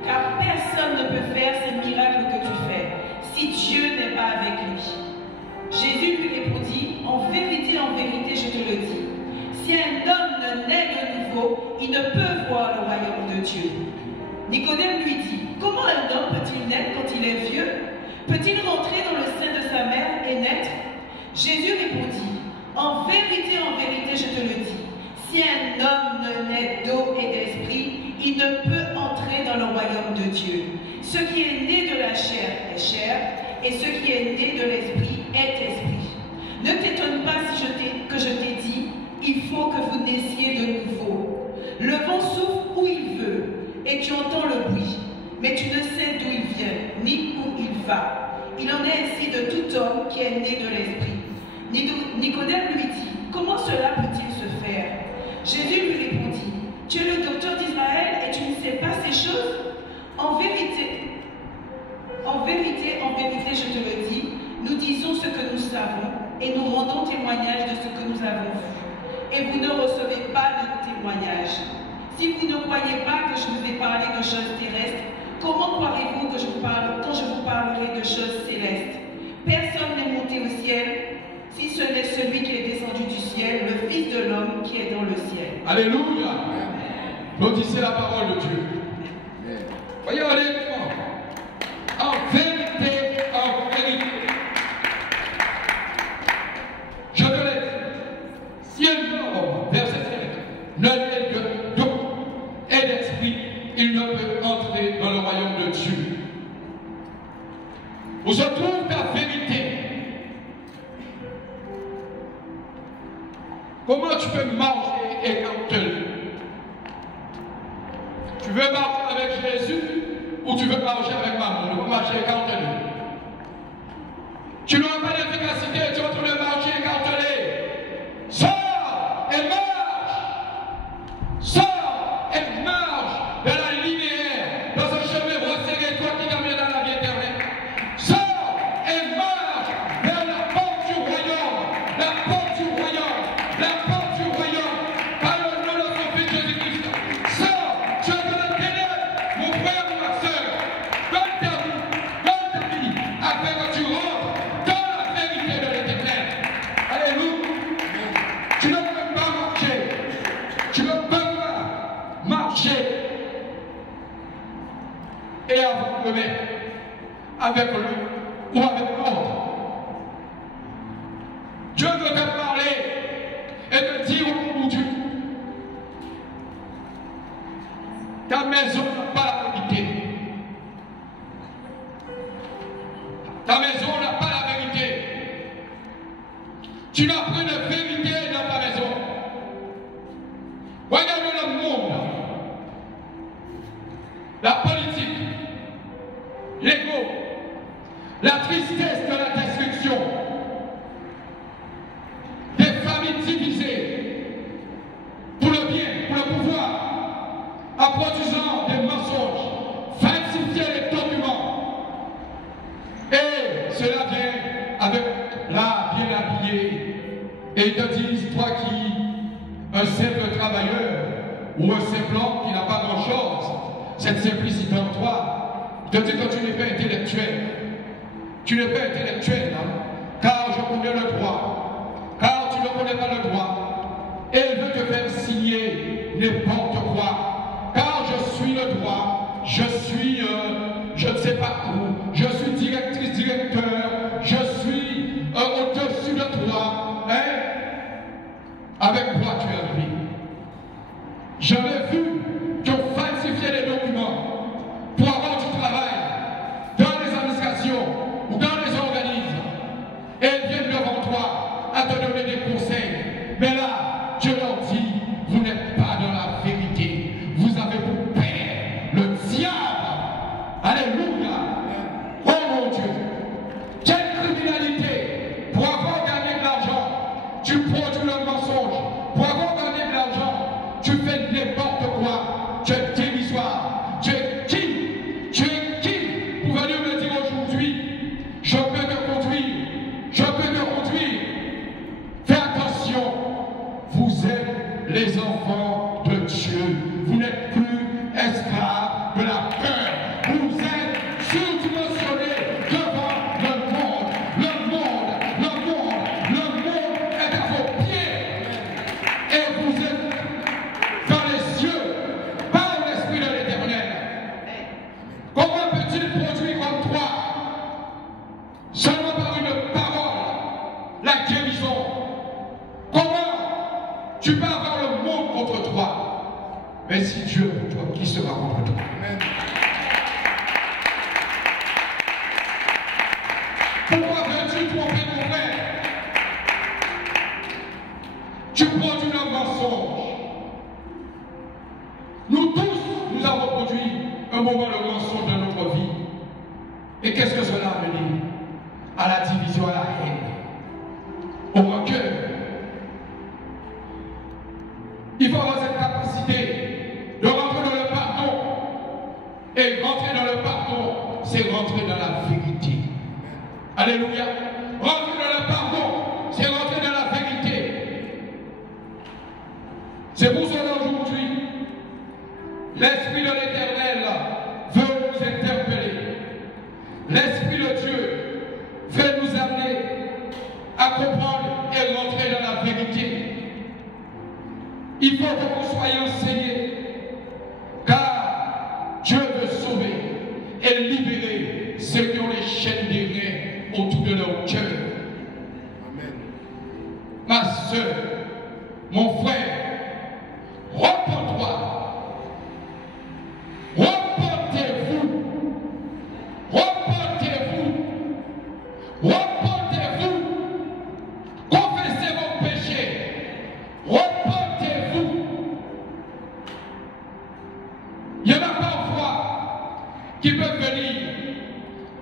car personne ne peut faire ces miracles que tu fais, si Dieu n'est pas avec lui. Jésus lui répondit: en vérité, je te le dis, si un homme ne naît de nouveau, il ne peut voir le royaume de Dieu. Nicodème lui dit: comment un homme peut-il naître quand il est vieux? Peut-il rentrer dans le sein de sa mère et naître? Jésus répondit: en vérité, je te le dis, si un homme ne naît d'eau et d'esprit, il ne peut entrer dans le royaume de Dieu. Ce qui est né de la chair est chair, et ce qui est né de l'esprit est esprit. Ne t'étonne pas si que je t'ai dit, il faut que vous naissiez de nouveau. Le vent souffle où il veut, et tu entends le bruit, mais tu ne sais d'où il vient, ni où il va. Il en est ainsi de tout homme qui est né de l'esprit. Nicodème lui dit: comment cela peut-il se faire? Jésus lui répondit: tu es le docteur d'Israël et tu ne sais pas ces choses? En vérité, je te le dis, nous disons ce que nous savons et nous rendons témoignage de ce que nous avons vu. Et vous ne recevez pas de témoignage. Si vous ne croyez pas que je vous ai parlé de choses terrestres, comment croirez-vous que je vous parle quand je vous parlerai de choses célestes? Personne n'est monté au ciel, si ce n'est celui qui est descendu du ciel, le Fils de l'homme qui est dans le ciel. Alléluia. Applaudissez la parole de Dieu. Voyez, allez, en vérité, je te l'ai dit, si un homme, verset 5, ne naît d'eau et d'esprit, il ne peut entrer dans le royaume de Dieu. Où se trouve ta vérité? Comment tu peux marcher écartelé? Tu veux marcher avec Jésus ou tu veux marcher avec maman? Tu veux marcher écartelé. Tu n'auras pas d'efficacité, tu vas trouver marcher écartelé. Sors et marche. Sors et marche dans la linéaire, dans un chemin resserré, toi qui t'amènes dans la vie éternelle. Sors et marche vers la porte du royaume, la porte du royaume, la porte du royaume, par le nom de son Fils Jésus-Christ. Sors, tu es dans la ténèbre, mon frère ou ma soeur. Donne ta vie, afin que tu rentres dans la vérité de l'Éternel. Alléluia. Tu ne peux pas marcher. Tu ne peux pas marcher et avoir le mec avec lui ou avec l'autre. Dieu veut te parler et te dire où tu. Ta maison n'a pas la vérité. Ta maison n'a pas la vérité. Tu n'as plus de vérité dans ta maison. Regardez le monde, la politique, l'ego, la tristesse de la destruction, des familles divisées pour le bien, pour le pouvoir, en produisant des mensonges, falsifier les documents. Et cela vient avec l'art bien habillé. Et ils te disent, toi qui, un simple travailleur ou un simple homme qui n'a pas grand-chose, cette simplicité en toi, te dit que tu n'es pas intellectuel. Tu n'es pas intellectuel, hein? Car je connais le droit. Car tu ne connais pas le droit. Et il veut te faire signer n'importe quoi. Car je suis le droit. Je suis, je ne sais pas où. Je suis directrice, directeur. Je suis au-dessus de toi. Hein? Avec quoi tu es arrivé? J'avais vu que falsifier les documents pour avoir du travail dans les administrations ou dans les organismes. Et ils viennent devant toi à te donner des conseils. Mais là, Dieu leur dit, vous n'êtes pas dans la vérité. Vous avez pour père le diable. Alléluia. Oh mon Dieu. Quelle criminalité. Pour avoir gagné de l'argent, tu produis le mensonge. Pour avoir gagné de l'argent, tu fais n'importe quoi. Tu es dérisoire. Tu es qui? Tu es qui pour venir me dire aujourd'hui, je peux te conduire. Je peux te conduire. Fais attention. Vous êtes les enfants de Dieu. Vous n'êtes plus esclaves de la peur. Vous êtes surdimensionnés devant le monde. Le monde est à vos pieds. Et vous êtes dans les cieux par l'Esprit de l'Éternel. Comment peut-il produire comme toi seulement par une parole la guérison? Comment tu peux avoir le monde contre toi? Mais si Dieu est pour toi, qui sera contre toi? Amen. Pourquoi veux-tu tromper ton frère? Tu produis le mensonge. Nous tous, nous avons produit un moment de mensonge dans notre vie. Et qu'est-ce que cela a mené? À la division, à la haine, au recueil. Il faut avoir cette capacité de rentrer dans le pardon. Et rentrer dans le pardon, c'est rentrer dans la vérité. Alléluia. Rentrer dans le pardon, c'est rentrer dans la vérité. C'est pour cela aujourd'hui, l'Esprit de l'Éternel veut nous interpeller. L'Esprit de Dieu veut nous amener à comprendre et rentrer dans la vérité. Il faut que vous soyez enseignés, car Dieu veut sauver et libérer ceux qui ont les chaînes des reins autour de leur cœur. Amen. Ma soeur, mon frère, repens-toi. Repentez-vous. Repentez-vous. Repentez-vous. Confessez vos péchés. Repentez-vous. Il y en a parfois qui peuvent venir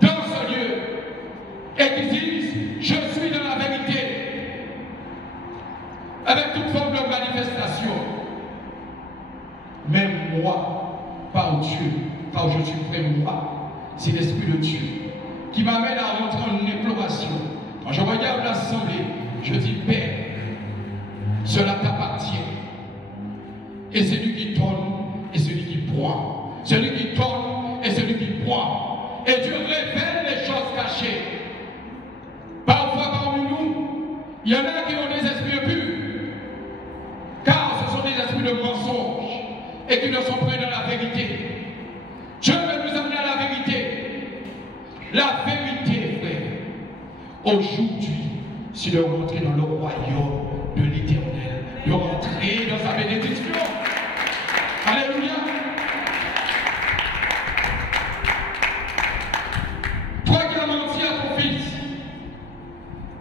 dans ce lieu et qui disent, je suis dans la vérité, avec toute forme de manifestation. Mais moi, par Dieu, car je suis près de moi, c'est l'Esprit de Dieu qui m'amène à rentrer en imploration. Quand je regarde l'assemblée, je dis, Père, cela t'appartient. Et celui qui donne et celui qui boit. Celui qui donne et celui qui boit. Et Dieu révèle les choses cachées. Parfois parmi nous, il y en a qui ont des esprits impurs. Car ce sont des esprits de mensonge et qui ne sont pas dans la vérité. Dieu veut nous amener à la vérité. La vérité, frère. Aujourd'hui, c'est de rentrer dans le royaume de l'Éternel. De rentrer dans sa bénédiction. Alléluia. Toi qui as menti à ton fils.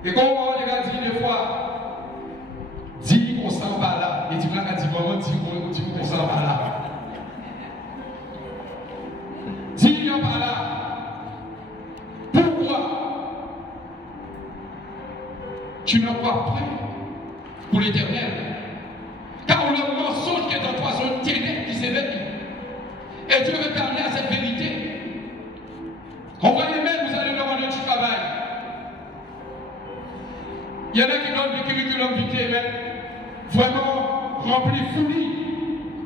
Et comme on a dit des fois, tu n'es pas prêt pour l'éternel. Car le mensonge qui est en toi, c'est un ténèbre qui s'éveille. Et Dieu veut parler à cette vérité. Comprenez même, vous allez demander du travail. Il y en a qui donnent des curriculum vitae, mais vraiment remplis, foulis,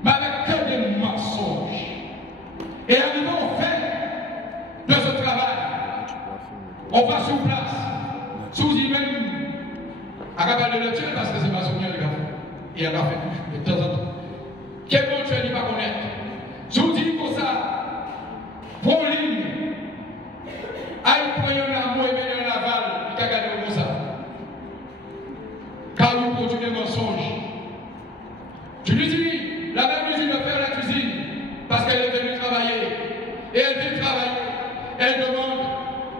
mais avec que des mensonges. Et arrivant au fait de ce travail, on va sur place, sous lui-même, à capable de le tuer parce que c'est pas son bien, les gars. Et elle a fait de temps en temps. Quel bon Dieu n'est pas connaître. Je vous dis comme ça, pour ligne, aïe, prenez un amour et mettez un aval, il a gagné comme ça. Car vous produisez des mensonges. Tu lui dis, la même usine de faire la cuisine, parce qu'elle est venue travailler. Et elle vient travailler. Elle demande,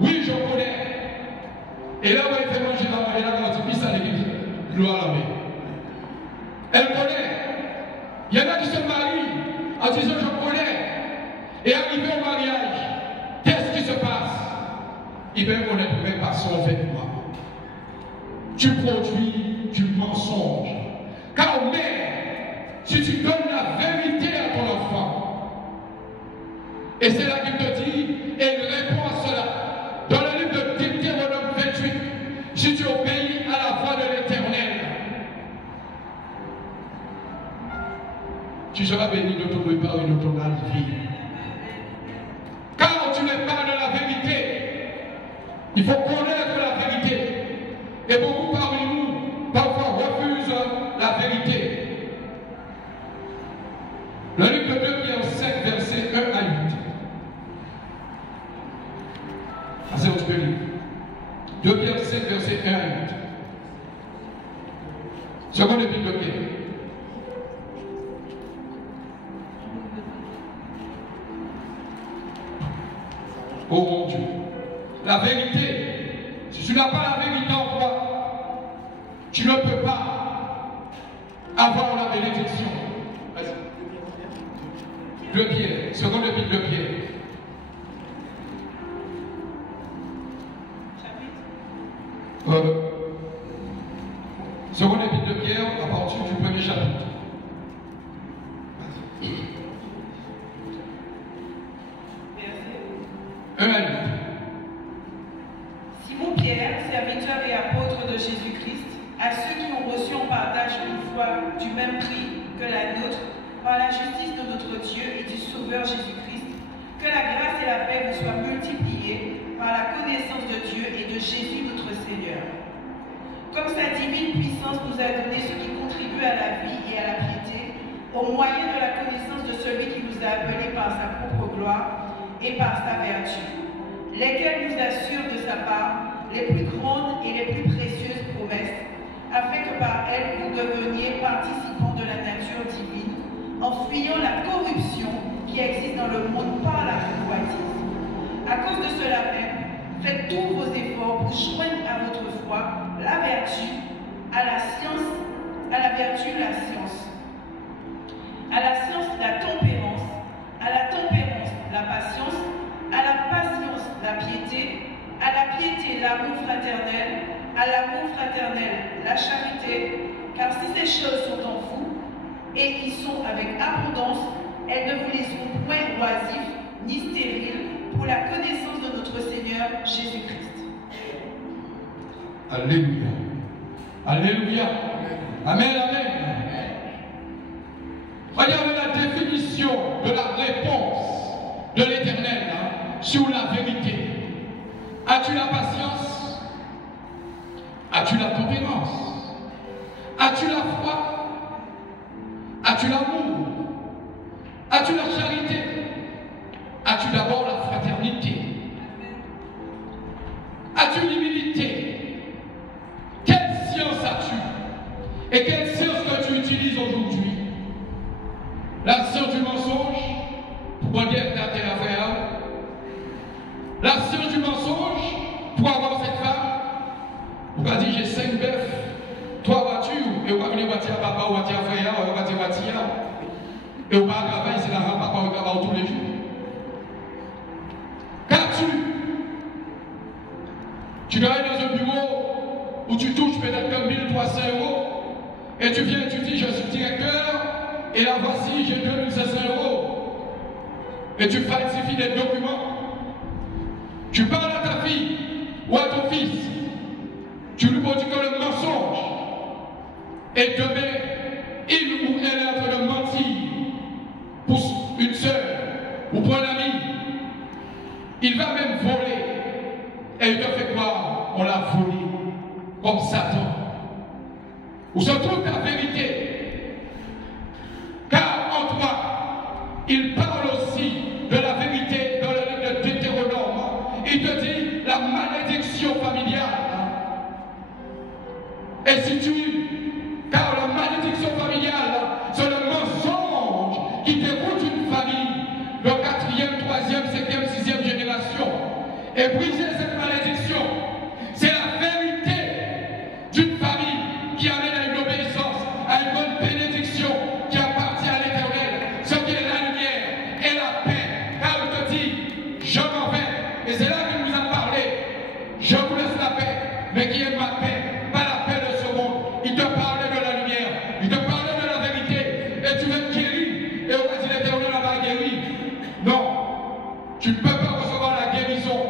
oui, je connais. Et là où elle fait manger la manger, elle a dit, puis ça l'église, gloire à la main. Elle connaît. Il y en a qui se marient en disant, je connais. Et arrivé au mariage, qu'est-ce qui se passe? Il va connaître même pas son vêtement. Tu produis du mensonge. Car mère, si tu donnes la vérité à ton enfant, et c'est là qu'il te dit, et il répond à cela, dans le livre de Deutéronome 28, si tu obéis à la voix de l'Éternel, tu seras béni de ton départ et de ton arrivée. Car tu n'es pas de la vérité, il faut connaître la vérité. Et beaucoup parmi nous, parfois, refusent la vérité. Le livre de 2 Pierre 5, versets 1 à 8. Ah, c'est où tu peux lire. 2 Pierre 5, versets 1 à 8. Seconde épître de Pierre. Oh mon Dieu, la vérité, si tu n'as pas la vérité en toi, tu ne peux pas avoir la bénédiction. De Pierre, seconde épître de Pierre. Seconde épître de Pierre, à partir du premier chapitre. Simon Pierre, serviteur et apôtre de Jésus-Christ, à ceux qui ont reçu en partage une foi du même prix que la nôtre, par la justice de notre Dieu et du Sauveur Jésus-Christ, que la grâce et la paix vous soient multipliées par la connaissance de Dieu et de Jésus notre Seigneur. Comme sa divine puissance nous a donné ce qui contribue à la vie et à la piété, au moyen de la connaissance de celui qui nous a appelés par sa propre gloire et par sa vertu, lesquels nous assurent de sa part les plus grandes et les plus précieuses promesses, afin que par elles vous deveniez participants de la nature divine, en fuyant la corruption qui existe dans le monde par la convoitise. À cause de cela même, faites tous vos efforts pour joindre à votre foi la vertu, à la science, à la vertu la science, à la science la tempérance, à la tempérance la patience, à la patience la piété, à la piété l'amour fraternel, à l'amour fraternel la charité, car si ces choses sont en vous, et y sont avec abondance, elles ne vous laisseront point oisifs ni stériles pour la connaissance de notre Seigneur Jésus-Christ. Alléluia. Alléluia. Amen, amen. Regardez la définition de la réponse de l'Éternel sur la vérité. As-tu la patience? As-tu la tempérance? As-tu la foi? As-tu l'amour? As-tu la charité? As-tu d'abord la fraternité? As-tu l'humilité? Quelle science as-tu? Et quelle science que tu utilises aujourd'hui? La science du mensonge pour dire ta terre frère? La science du mensonge pour avoir cette femme? Vous avez dit j'ai 5 bœufs, 3 voitures, et vous avez voiture à papa ou voiture à frère, ou voiture à voiture. Et vous avez travaillé, c'est la rame papa ou papa tous les jours. Qu'as-tu? Tu dois aller dans un bureau où tu touches peut-être Et tu viens et tu dis, je suis directeur, et là voici, j'ai 2500 €. Et tu falsifies des documents. Tu parles à ta fille ou à ton fils. Tu lui produis comme le mensonge. Et demain, il ou elle est en train de mentir pour une soeur ou pour un ami. Il va même voler. Et il te fait croire qu'on l'a volé. Comme Satan. Où se trouve ta vérité? Car en toi, il parle aussi de la vérité dans le livre de Deutéronome. Il te dit la malédiction familiale. Et si car la malédiction familiale, c'est le mensonge qui déroute une famille de 4e, 3e, 5e, 6e génération. Et briser cette malédiction, c'est la vérité d'une famille qui amène à une obéissance, à une bonne bénédiction qui appartient à l'Éternel, ce qui est la lumière et la paix. Car il te dit, je m'en vais. Et c'est là qu'il nous a parlé. Je vous laisse la paix, mais qui est ma paix, pas la paix de ce monde. Il te parlait de la lumière, il te parlait de la vérité, et tu veux être guéri. Et on va dire l'Éternel n'a pas guéri. Non, tu ne peux pas recevoir la guérison.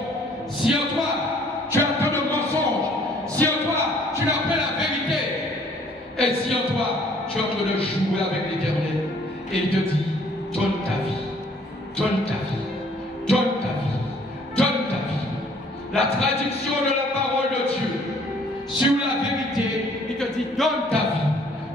Si en toi, tu as un peu de mensonge, si en toi, tu n'as pas la vérité, et si en toi, tu es en train de jouer avec l'Éternel, et il te dit, donne ta vie, donne ta vie, donne ta vie, donne ta vie. La traduction de la parole de Dieu sur la vérité, il te dit, donne ta vie,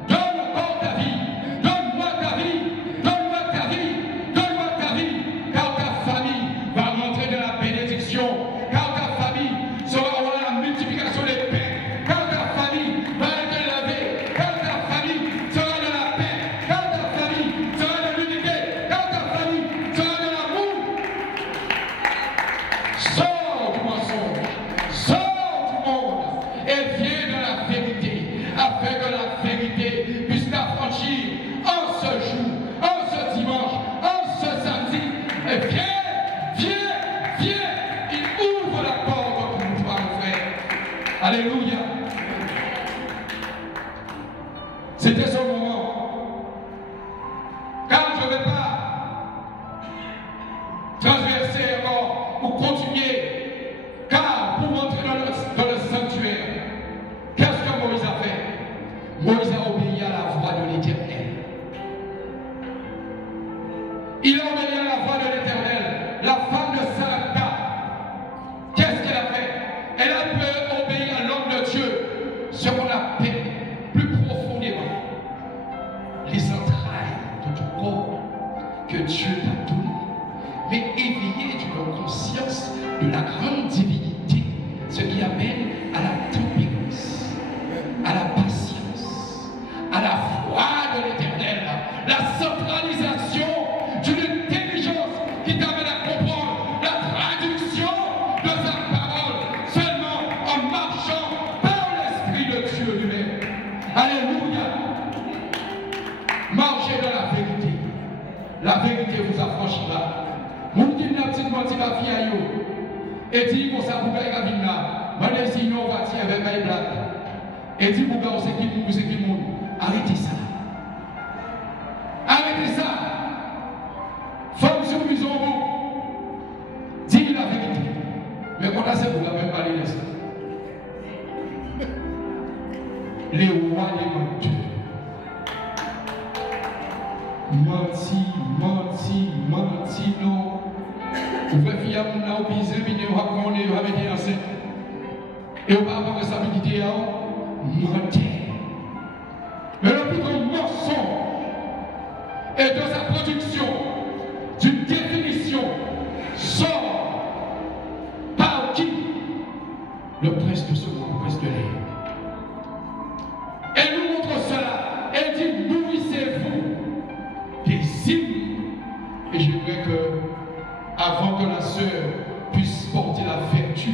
donne encore ta vie, donne-moi ta vie, donne-moi ta vie, donne-moi ta vie, car ta famille va rentrer dans la bénédiction, car ta famille sera dans la multiplication des paix, car ta famille va être élevée, car ta famille sera dans la paix, car ta famille sera dans l'unité, car ta famille sera dans l'amour. Sors du mensonge, sors du monde et viens dans la vérité, afin que la vérité puisse t'affranchir en ce jour, en ce dimanche, en ce samedi. Et viens, il ouvre la porte pour toi, mon frère. Alléluia. C'était son moment. Car je ne vais pas transverser encore ou continuer. Car pour entrer dans le sanctuaire, qu'est-ce que Moïse a fait? Moïse a obéi à la voix de l'Éternel. Il a obéi à la voix de l'Éternel. La femme de Sarepta, qu'est-ce qu'elle a fait? Elle a pu obéir à l'homme de Dieu, ce qu'on appelle plus profondément les entrailles de ton corps que Dieu t'a donné, mais éveillé d'une conscience de la grande divinité, ce qui amène à la tempérance, à la patience, à la foi de l'Éternel, la centralisation d'une intelligence qui t'amène à comprendre la traduction de sa parole seulement en marchant par l'Esprit de Dieu lui-même. Alléluia. Marchez dans la vérité. La vérité vous affranchira. Mon qui n'a pas menti ma fille à vous. Et dit qu'on s'est bouclé à Vina. Maintenant, sinon, on va tirer avec ma blague. Et dit, vous c'est qui le monde. Arrêtez ça. Arrêtez ça. Femme sur vous. Dis la vérité. Mais quand c'est vous, vous n'avez pas les ça. Les rois des menteurs. Menti, non. Vous pouvez faire un baiser, puis vous racontez, vous avez été enceinte. Et vous n'avez pas responsabilité à mentir. Mais le plus grand mensonge est de sa production d'une définition sort par qui? Le prince de ce monde, le prince de l'air. Elle nous montre cela. Elle dit, nourrissez-vous des hymnes. Et j'aimerais que, avant que la sœur puisse porter la vertu,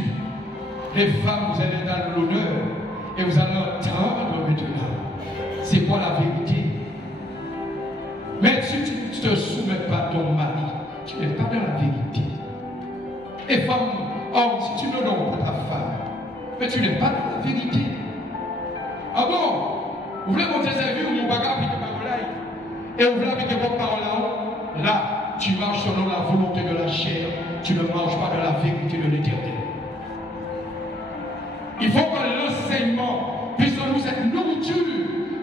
les femmes, vous allez dans l'honneur et vous allez entendre maintenant. C'est quoi la vérité? Mais si tu ne te soumets pas à ton mari, tu n'es pas dans la vérité. Et femme, homme, si tu ne donnes pas ta femme, mais tu n'es pas dans la vérité. Ah bon? Vous voulez monter sa vie ou mon bagage puis de parole là. Et vous voulez appliquer votre parole là. Là, tu marches selon la volonté de la chair. Tu ne marches pas de la vérité de l'Éternel. Il faut que l'enseignement puisse en nous cette nourriture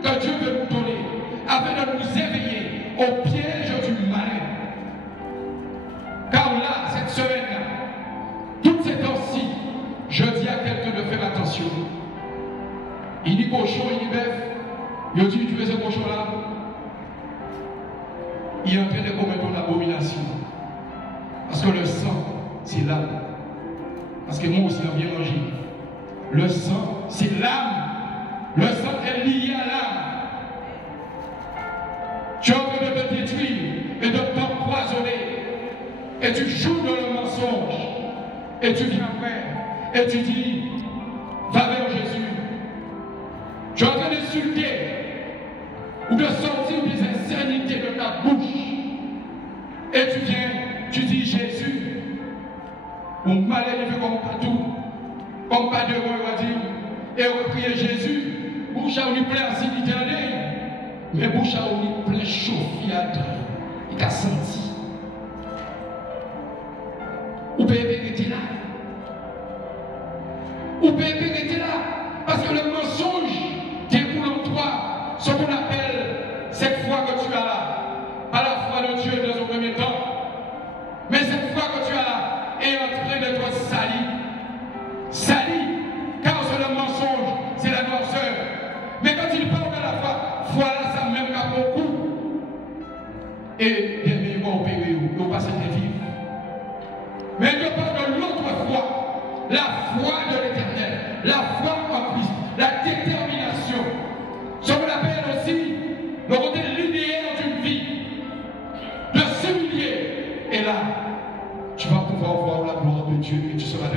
que Dieu veut nous donner afin de nous éveiller au piège du malin. Car là, cette semaine-là, toutes ces temps-ci, je dis à quelqu'un de faire attention. Il dit cochon, il dit bœuf. Il dit tu fais ce cochon-là. Il est en train de commettre une abomination. Parce que le sang, c'est l'âme. Parce que moi aussi, on vient manger. Le sang, c'est l'âme. Le sang est lié à l'âme. Tu es en train de te détruire et de t'empoisonner. Et tu joues dans le mensonge. Et tu viens après. Et tu dis, va vers Jésus. Tu es en train d'insulter ou de sortir des insanités de ta bouche. Et tu viens, tu dis Jésus. Mon malin il fait comme partout. Comme pas de roi, il va dire. Et on va prier Jésus. Bouche à lui plein acidité en l'air. Mais bouche à lui plein chauffe. Il t'a senti. Ou peut rester là. Ou peut rester là. Parce que le mensonge découle en toi. Ce qu'on appelle cette foi que tu as là. Pas la foi de Dieu dans un premier temps. Mais cette foi que tu as là est en train d'être salie. Salie. Car c'est le mensonge, c'est la noirceur. Mais quand il parle de la foi, voilà ça même qu'à beaucoup. Et bien, il va opérer, il va passer des vies. Mais il parle de l'autre foi, la foi de l'Éternel, la foi en Christ, la détermination. Ce qu'on appelle aussi le côté linéaire d'une vie, de s'humilier. Et là, tu vas pouvoir voir la gloire de Dieu et tu seras